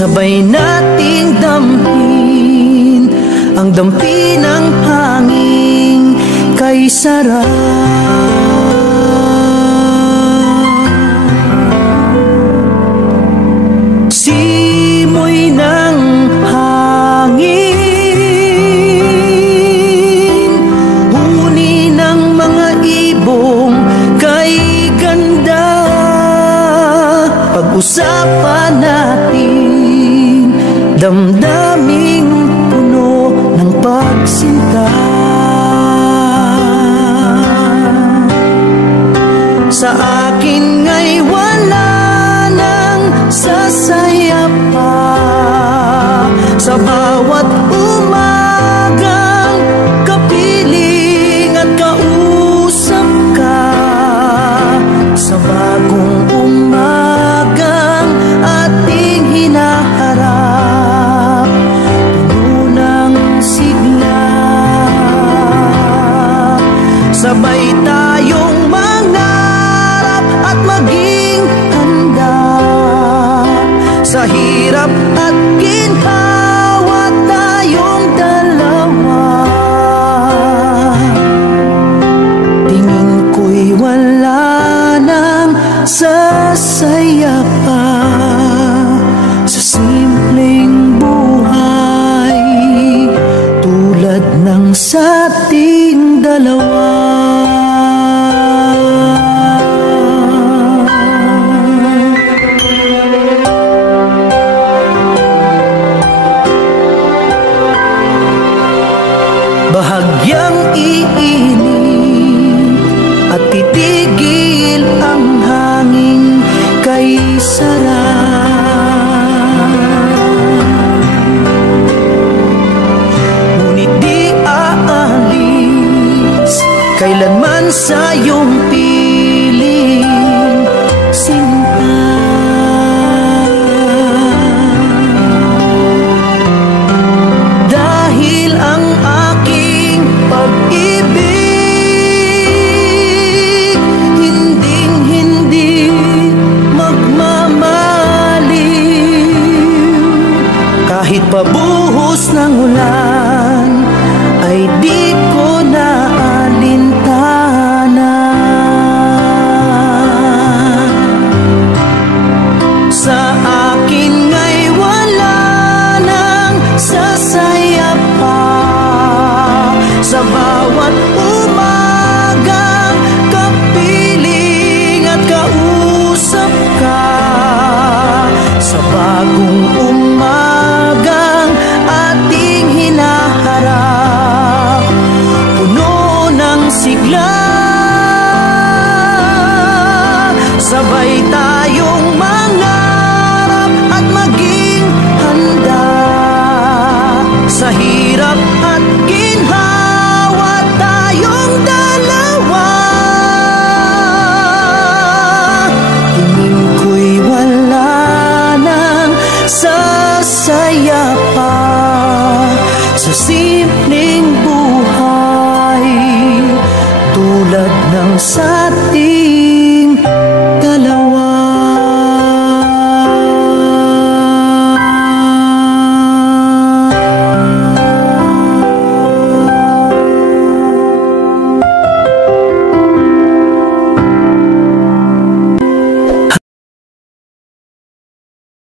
sabay nating damhin ang dampi ng hangin kay sarap. Simoy ng hangin, huni ng mga ibong kay ganda. Pag-usapan natin damdaming puno ng pagsinta. Sa akin nga'y wala nang sasaya pa. Sa bawat umagang kapiling at kausap ka, sa bagong umagang ating hinaharap, puno ng sigla. Sabay tayong mangarap at maging handa sa hirap at ginhawa, tayong dalawa. Tingin ko'y wala nang sasaya pa sa simpleng buhay tulad ng sa ating dalawa. Bahagyang iinit at titigil ang hangin kay sarap. Ngunit di aalis kailanman sa iyong piling sinta. Dahil ang aking pag-ibig hinding-hindi magmamaliw. Kahit pabuhos ng ulan ay di ko naalintana. Sa akin nga'y wala nang sasaya pa. Sa bawat umagang kapiling at kausap ka, sa bagong umagang ating hinaharap, puno ng sigla. Sabay tayong mangarap at maging handa sa hirap at ginhawa, tayong dalawa. Tingin ko'y wala nang sasaya pa sa simpleng buhay tulad ng sa ating dalawa.